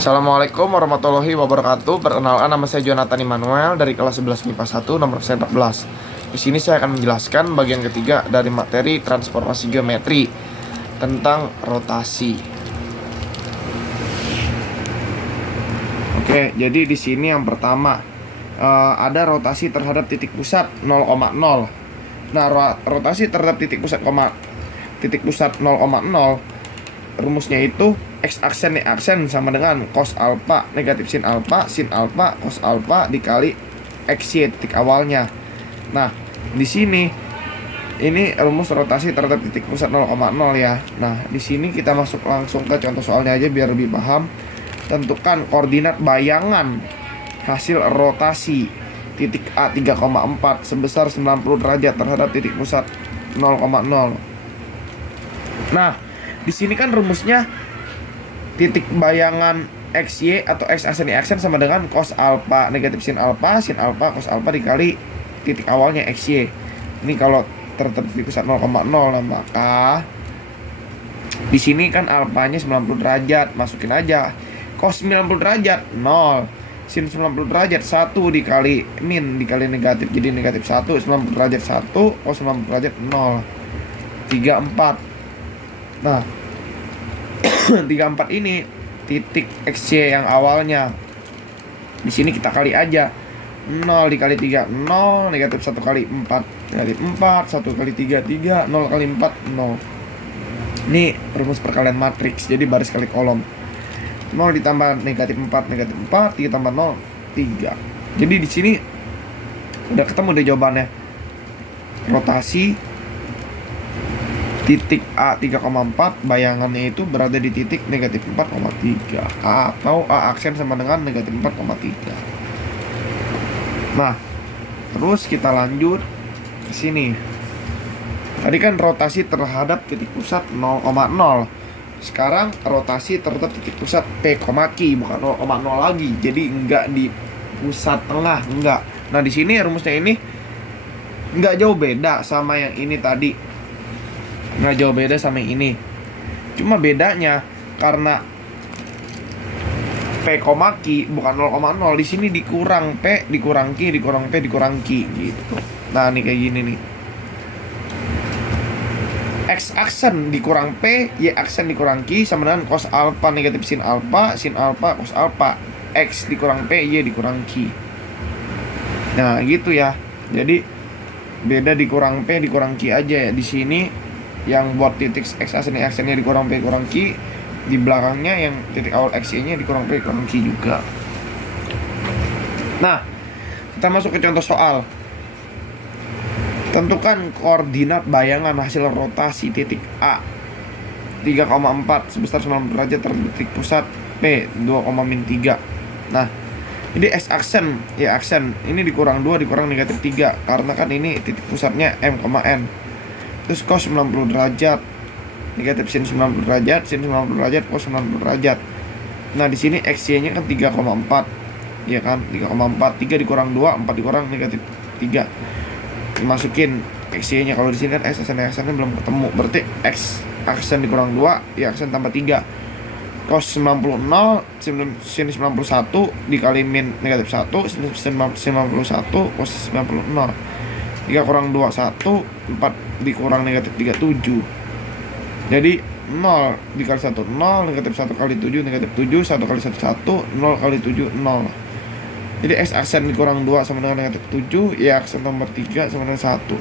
Assalamualaikum warahmatullahi wabarakatuh. Perkenalkan, nama saya Jonathan Immanuel dari kelas 11 MIPA 1 nomor absen 14. Di sini saya akan menjelaskan bagian ketiga dari materi transformasi geometri tentang rotasi. Oke, jadi di sini yang pertama ada rotasi terhadap titik pusat 0,0. Nah, rotasi terhadap titik pusat 0,0, rumusnya itu X aksen Y aksen sama dengan cos alfa negatif sin alfa cos alfa dikali XY titik awalnya. Nah, di sini ini rumus rotasi terhadap titik pusat 0,0 ya. Nah, di sini kita masuk langsung ke contoh soalnya aja biar lebih paham. Tentukan koordinat bayangan hasil rotasi titik A 3,4 sebesar 90 derajat terhadap titik pusat 0,0. Nah, di sini kan rumusnya titik bayangan XY atau X aksen Y aksen sama dengan cos alfa negatif sin alfa cos alfa dikali titik awalnya XY. Ini kalau terhadap titik pusat 0,0. Nah, maka di sini kan alfanya 90 derajat, masukin aja cos 90 derajat 0, sin 90 derajat 1 dikali min dikali negatif, jadi negatif 1, 90 derajat 1, cos 90 derajat 0, 34. Nah, 34 ini titik XY yang awalnya. Di sini kita kali aja. 0 dikali 3 0, negatif 1 kali 4 negatif 4, 1 kali 3 3, 0 kali 4 0. Ini rumus perkalian matriks, jadi baris kali kolom. 0 ditambah negatif 4 negatif 4, 3 tambah 0 3. Jadi di sini udah ketemu deh jawabannya. Rotasi titik A 3,4 bayangannya itu berada di titik negatif 4,3 atau A aksen sama dengan negatif 4,3. Nah, terus kita lanjut ke sini. Tadi kan rotasi terhadap titik pusat 0,0. Sekarang rotasi terhadap titik pusat P, Q, bukan 0,0 lagi. Jadi enggak di pusat tengah, enggak. Nah, di sini rumusnya ini enggak jauh beda sama yang ini tadi. Nggak jauh beda sama yang ini. Cuma bedanya karena P, Q bukan 0,0. Di sini dikurang P, dikurang Q, dikurang P, dikurang Q gitu. Nah, ini kayak gini nih. X aksen dikurang P, Y aksen dikurang Q sama dengan cos alfa negatif sin alfa cos alfa. X dikurang P, Y dikurang Q. Nah, gitu ya. Jadi beda dikurang P, dikurang Q aja ya. Di sini yang buat titik X aksen Y aksennya dikurang P kurang Q, di belakangnya yang titik awal XY nya dikurang P kurang Q juga. Nah, kita masuk ke contoh soal. Tentukan koordinat bayangan hasil rotasi titik A 3,4 sebesar 90 derajat terhadap titik pusat P 2,-3. Nah, jadi X aksen Y aksen ini dikurang 2 dikurang negatif 3 karena kan ini titik pusatnya M,N. Terus cos 90 derajat negatif sin 90 derajat cos 90 derajat. Nah, di sini XY-nya kan 3,4. Ya kan? 3,4. 3 dikurang 2, 4 dikurang negatif 3. Masukin XY-nya. Kalau di sini kan X aksen belum ketemu. Berarti X aksen dikurang 2, Y aksen tambah 3. Cos 90 0, sin 91 dikali min negatif 1, sin 91 cos 90 0. 3 kurang 2 1, 4 dikurang negatif 3 7. Jadi 0 dikali 1 0, negatif 1 kali 7 negatif 7, 1 kali 1 1, 0 kali 7 0. Jadi X aksen dikurang 2 sama dengan negatif 7, Y aksen tambah 3 sama dengan 1.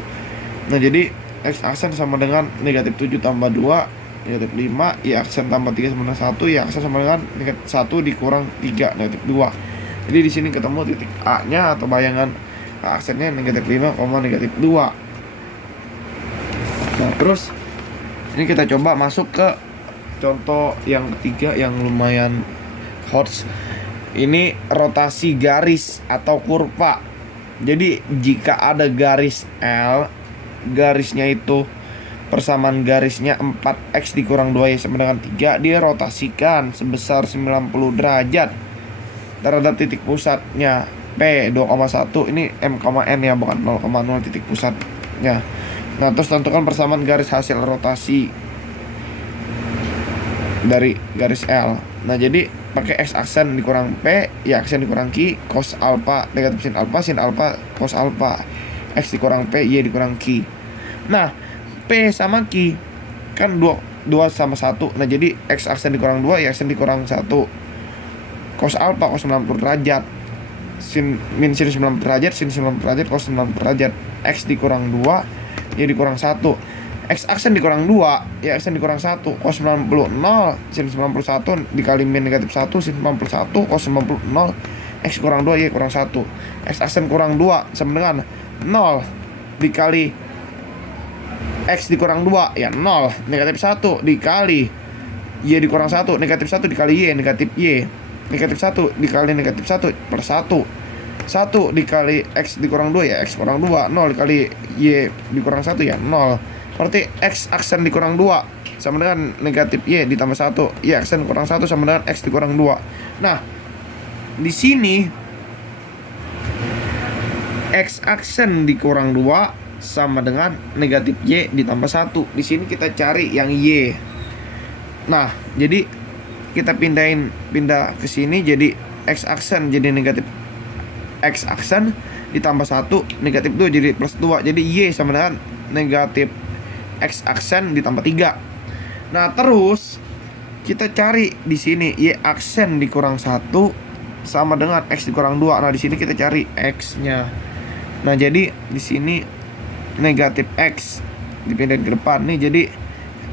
Nah, jadi X aksen sama dengan negatif 7 tambah 2 negatif 5, Y aksen tambah 3 sama dengan 1, Y aksen sama dengan negatif 1 dikurang 3 negatif 2. Jadi di sini ketemu titik A nya atau bayangan aksennya negatif 5, negatif 2. Nah, terus ini kita coba masuk ke contoh yang ketiga yang lumayan hot. Ini rotasi garis atau kurva. Jadi jika ada garis L, garisnya itu persamaan garisnya 4x dikurang 2y sama dengan 3, dirotasikan sebesar 90 derajat terhadap titik pusatnya P 2,1. Ini M,N ya, bukan 0,0 titik pusatnya. Nah, terus tentukan persamaan garis hasil rotasi dari garis L. Nah, jadi pakai X aksen dikurang P, Y aksen dikurang Q, cos alpha negatif sin alpha cos alpha, X dikurang P, Y dikurang Q. Nah, P sama Q kan 2 sama 1. Nah, jadi X aksen dikurang 2, Y aksen dikurang 1. Cos alpha cos 90 derajat. Sin 90 derajat, sin 90 derajat, cos 90 derajat. X dikurang 2, Y dikurang 1. X aksen dikurang 2, Y aksen dikurang 1, cos 90 0, sin 91 dikali min negatif 1, sin 91, cos 90 0, X kurang 2, Y kurang 1. X aksen kurang 2 sama dengan 0 dikali X dikurang 2, ya 0. Negatif 1 dikali Y dikurang 1, negatif 1 dikali Y, negatif Y. Negatif 1 dikali negatif 1 per 1. 1 dikali X dikurang 2, ya X kurang 2. 0 dikali Y dikurang 1, ya 0. Berarti X aksen dikurang 2 sama dengan negatif Y ditambah 1. Y aksen kurang 1 sama dengan X dikurang 2. Nah, di sini X aksen dikurang 2 sama dengan negatif Y ditambah 1. Di sini kita cari yang Y. Nah, jadi kita pindah ke sini, jadi X aksen jadi negatif X aksen ditambah 1, negatif 2 jadi plus 2. Jadi Y sama dengan negatif X aksen ditambah 3. Nah, terus kita cari di sini Y aksen dikurang 1 sama dengan X dikurang 2. Nah, di sini kita cari X-nya. Nah, jadi di sini negatif X dipindahin ke depan nih, jadi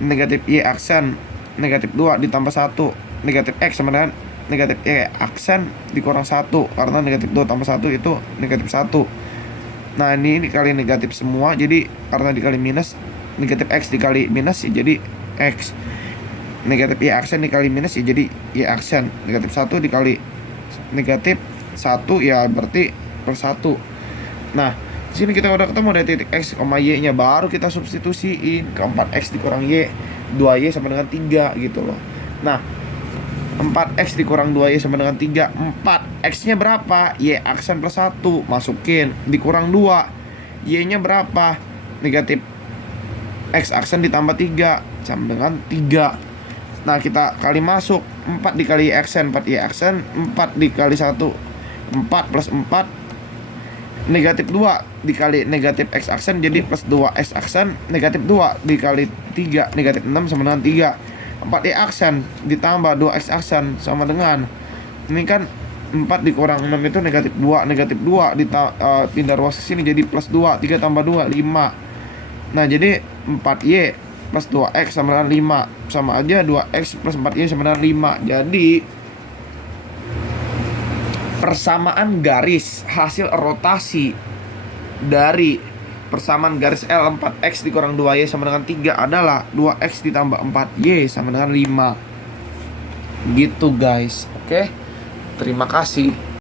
negatif Y aksen negatif 2 ditambah 1. Negatif X sama dengan negatif Y aksen dikurang 1, karena negatif 2 tambah 1 itu negatif 1. Nah, ini dikali negatif semua, jadi karena dikali minus, negatif X dikali minus ya jadi X. Negatif Y aksen dikali minus ya jadi Y aksen. Negatif 1 dikali negatif 1 ya berarti per 1. Nah, di sini kita udah ketemu dari titik X, Y nya, baru kita substitusiin ke 4X dikurang Y, 2Y sama dengan 3 gitu loh. Nah, 4X dikurang 2Y sama dengan 3. 4X nya berapa? Y aksen plus 1, masukin, dikurang 2. Y nya berapa? Negatif X aksen ditambah 3 sama dengan 3. Nah, kita kali masuk 4 dikali Y aksen, 4Y aksen, 4 dikali 1 4 plus 4, negatif 2 dikali negatif X aksen jadi plus 2X aksen, negatif 2 dikali 3, negatif 6 sama dengan 3. 4Y aksen ditambah 2X aksen sama dengan, ini kan 4 dikurang 6 itu negatif 2, negatif 2 pindah ruas ke sini jadi plus 2, 3 tambah 2 5. Nah, jadi 4Y plus 2X sama dengan 5. Sama aja 2X plus 4Y sama dengan 5. Jadi persamaan garis hasil rotasi dari persamaan garis L 4X dikurang 2Y sama dengan 3 adalah 2X ditambah 4Y sama dengan 5. Gitu guys. Oke. Terima kasih.